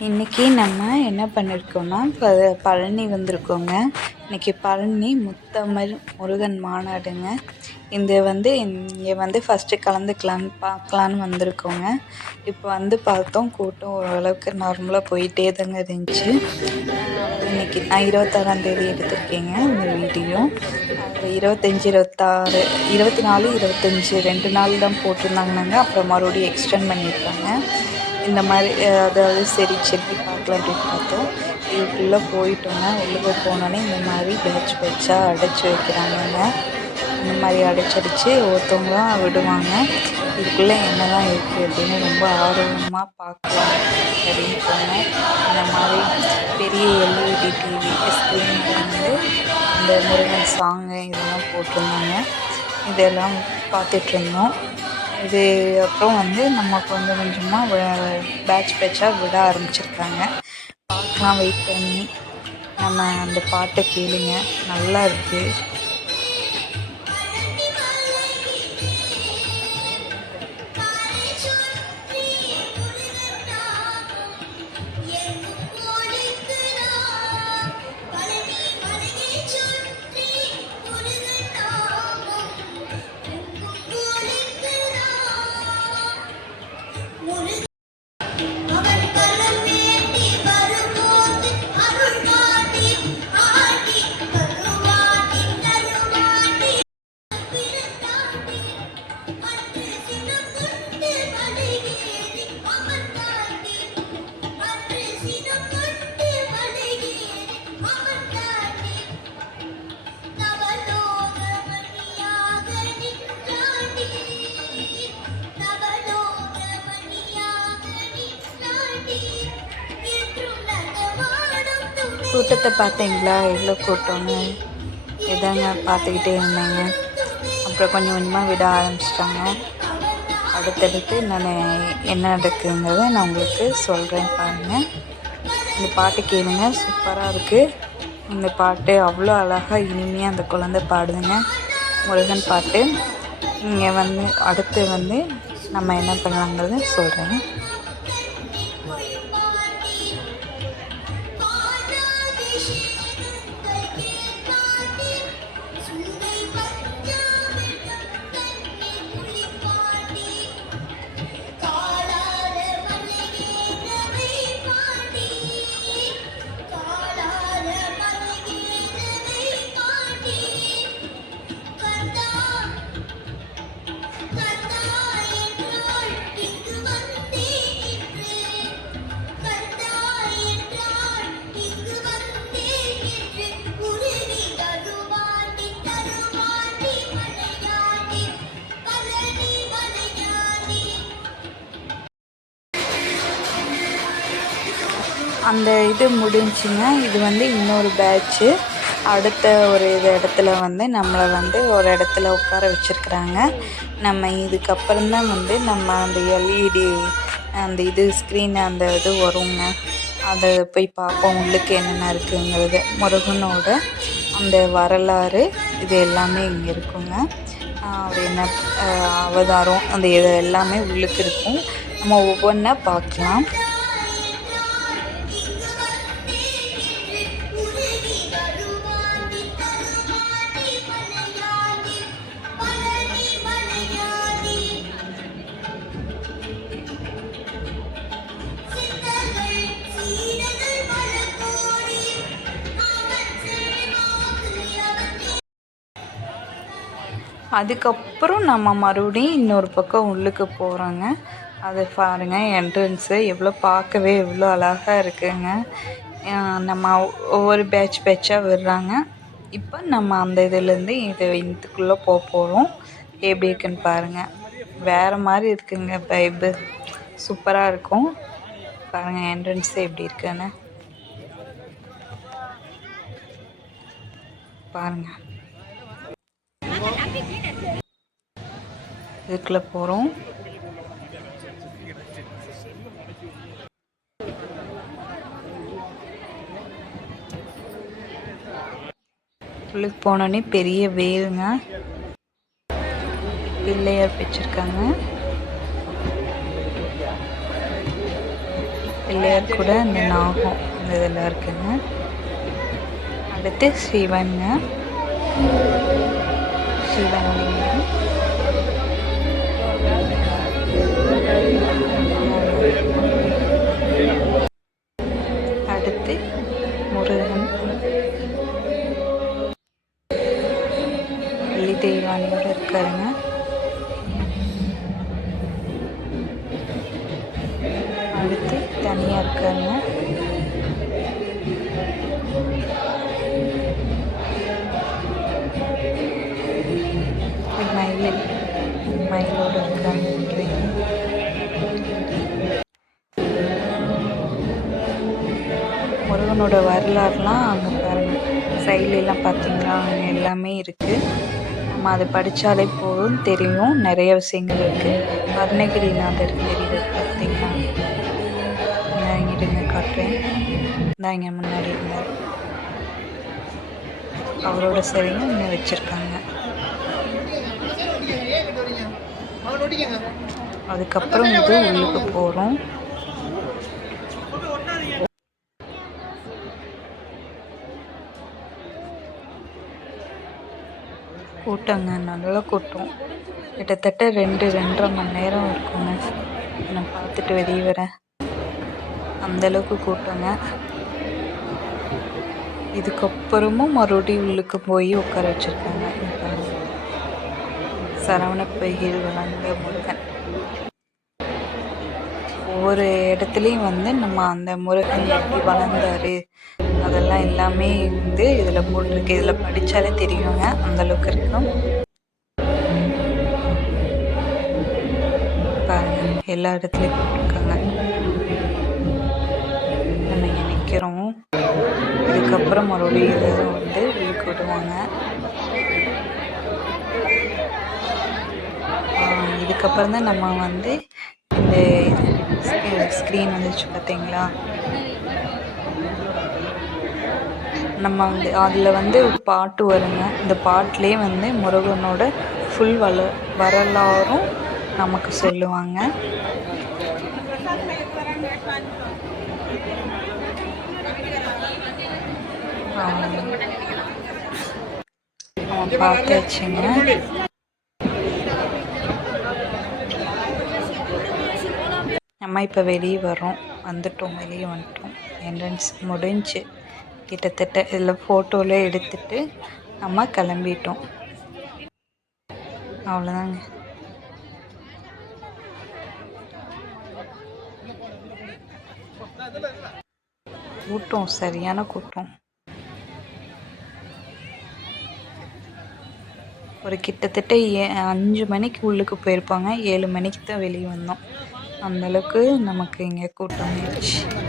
இன்றைக்கி நம்ம என்ன பண்ணியிருக்கோன்னா இப்போ பழனி வந்திருக்கோங்க. இன்றைக்கி பழனி முத்தமிழ் முருகன் மாநாடுங்க. இந்த வந்து இங்கே வந்து ஃபஸ்ட்டு கலந்துக்கலான்னு பார்க்கலான்னு வந்திருக்கோங்க. இப்போ வந்து பார்த்தோம் கூட்டம் ஓரளவுக்கு நார்மலாக போயிட்டே தாங்க இருந்துச்சு. இன்றைக்கி நான் இருபத்தாறாந்தேதி எடுத்திருக்கேங்க இந்த வீடியோ. இருபத்தஞ்சி இருபத்தாறு இருபத்தி நாலு இருபத்தஞ்சி ரெண்டு நாள் தான் போட்டிருந்தாங்கன்னாங்க அப்புறம் மறுபடியும் எக்ஸ்டெண்ட் பண்ணியிருக்காங்க. இந்த மாதிரி அதாவது சரி செட்டி பார்க்கலாம் அப்படின்னு பார்த்தோம். இதுக்குள்ளே போயிட்டோங்க உள்ளே போனோன்னே இந்த மாதிரி பேட்ச் பேட்சாக அடைச்சி வைக்கிறாங்கங்க. இந்த மாதிரி அடைச்சடிச்சு அடைச்சி விடுவாங்க. இதுக்குள்ளே என்ன தான் இருக்குது அப்படின்னு ரொம்ப ஆர்வமாக பார்க்கலாம் அப்படின்னு சொன்னேன். இந்த மாதிரி பெரிய எல்இடி டிவி ஸ்க்ரீன் வந்து இந்த முருகன் சாங்கு இதெல்லாம் போட்டிருந்தாங்க. இதெல்லாம் பார்த்துட்ருந்தோம் இது அப்புறம் வந்து நம்ம கொஞ்சம் கொஞ்சமாக பேட்ச் பேட்சாக விட ஆரம்பிச்சிருக்காங்க. பார்க்கலாம் வெயிட் பண்ணி. நம்ம அந்த பாட்டை கேளுங்க. நல்லா இருக்குது கூட்டத்தை பார்த்தீங்களா? எவ்வளோ கூட்டம்னு இதாங்க பார்த்துக்கிட்டே இருந்தேங்க. அப்புறம் கொஞ்சம் கொஞ்சமாக விட ஆரம்பிச்சிட்டாங்க. அடுத்தடுத்து நான் என்ன நடக்குங்கிறத நான் உங்களுக்கு சொல்கிறேன் பாருங்கள் இந்த பாட்டு கேளுங்க. சூப்பராக இருக்குது இந்த பாட்டு அவ்வளோ அழகாக இனிமையாக அந்த குழந்தை பாடுதுங்க. முருகன் பாட்டு. இங்கே வந்து அடுத்து வந்து நம்ம என்ன பண்ணலாங்கிறத சொல்கிறேன் அந்த இது முடிஞ்சுங்க இது வந்து இன்னொரு பேட்ச்சு அடுத்த ஒரு இது இடத்துல வந்து நம்மளை வந்து ஒரு இடத்துல உட்கார வச்சுருக்குறாங்க. நம்ம இதுக்கப்புறம் தான் வந்து நம்ம அந்த எல்இடி அந்த இது ஸ்க்ரீன் அந்த இது வருங்க. அதை போய் பார்ப்போம் உள்ளுக்கு என்னென்ன இருக்குங்கிறது. முருகனோட அந்த வரலாறு இது எல்லாமே இங்கே இருக்குங்க. அவர் என்ன அவதாரம் அந்த இது எல்லாமே உள்ளுக்கு இருக்கும். நம்ம ஒவ்வொன்றா பார்க்கலாம். அதுக்கப்புறம் நம்ம மறுபடியும் இன்னொரு பக்கம் உள்ளுக்கு போகிறோங்க அது பாருங்கள் என்ட்ரன்ஸு எவ்வளோ பார்க்கவே எவ்வளோ அழகாக இருக்குங்க. நம்ம ஒவ்வொரு பேட்ச் பேட்சாக விடுறாங்க. இப்போ நம்ம அந்த இதுலேருந்து இது இதுக்குள்ளே போக போகிறோம் எப்படி இருக்குன்னு பாருங்கள் வேறு மாதிரி இருக்குங்க பைபு சூப்பராக இருக்கும். பாருங்கள் என்ட்ரன்ஸு எப்படி இருக்குன்னு. பாருங்கள் இதுக்குள்ளே போகிறோம் உள்ளுக்கு போனோடனே பெரிய வேலுங்க பிள்ளையார் வச்சுருக்காங்க. பிள்ளையார் கூட இந்த நாகம் இந்த இதெல்லாம் இருக்குங்க. அடுத்து சிவனுங்க. சிவன் அடுத்து முருகன் வள்ளி தெய்வானியோட இருக்காருங்க அடுத்து தனியாக இருக்காருங்க முருகனோட வரலாறுலாம் அங்கே பாருங்கள் சைட்லலாம் பார்த்தீங்களா அங்கே எல்லாமே இருக்குது நம்ம அதை படித்தாலே போதும் தெரியும். நிறைய விஷயங்கள் இருக்குது அருணகிரிநாதர் தெரியுது பார்த்தீங்களா நான் இங்கே இருங்க காட்டுறேன். இதான் இங்கே முன்னாடி இருந்தார் அவரோட சிலையும் இன்னும் வச்சுருக்காங்க. அதுக்கப்புறம் இது உள்ளுக்கு போகிறோம் கூட்டங்க நல்ல கூட்டம் கிட்டத்தட்ட ரெண்டு ரெண்டரை மணி நேரம் இருக்குங்க. நான் பார்த்துட்டு வெளியே வரேன் அந்தளவுக்கு கூட்டங்க இதுக்கப்புறமும் மறுபடியும் உள்ளுக்கு போய் உட்கார வச்சுருக்காங்க. சரவண பொய்கையில் வளர்ந்த முருகன். ஒவ்வொரு இடத்துலையும் வந்து நம்ம அந்த முருகன் எப்படி வளர்ந்தாரு அதெல்லாம் எல்லாமே வந்து இதில் போட்டிருக்கு. இதில் படித்தாலே தெரியுங்க அந்தளவுக்கு இருக்கும். எல்லா இடத்துலையும் போட்டிருக்காங்க. நம்ம இங்கே நிற்கிறோம் இதுக்கப்புறம் மறுபடியும் இதை வந்து இழுக்கு விடுவாங்க இதுக்கப்புறம் தான் நம்ம வந்து இந்த க்ரீன் வந்துச்சு பார்த்தீங்களா? நம்ம வந்து அதில் வந்து பாட்டு வருங்க. இந்த பாட்டிலே வந்து முருகனோட ஃபுல் வள வரலாறும் நமக்கு சொல்லுவாங்க. பார்த்தாச்சுங்க. அம்மா இப்போ வெளியே வரோம் வந்துட்டோம் வெளியே வந்துட்டோம். என்ட்ரன்ஸ் முடிஞ்சு கிட்டத்தட்ட இதில் ஃபோட்டோவில் எடுத்துட்டு நம்ம கிளம்பிட்டோம். அவ்வளோதாங்க. கூட்டம் சரியான கூட்டம். ஒரு கிட்டத்தட்ட ஏ அஞ்சு மணிக்கு உள்ளுக்கு போயிருப்பாங்க. ஏழு மணிக்கு தான் வெளியே வந்தோம். அந்தளவுக்கு நமக்கு இங்கே கூட்டம் ஆயிடுச்சு.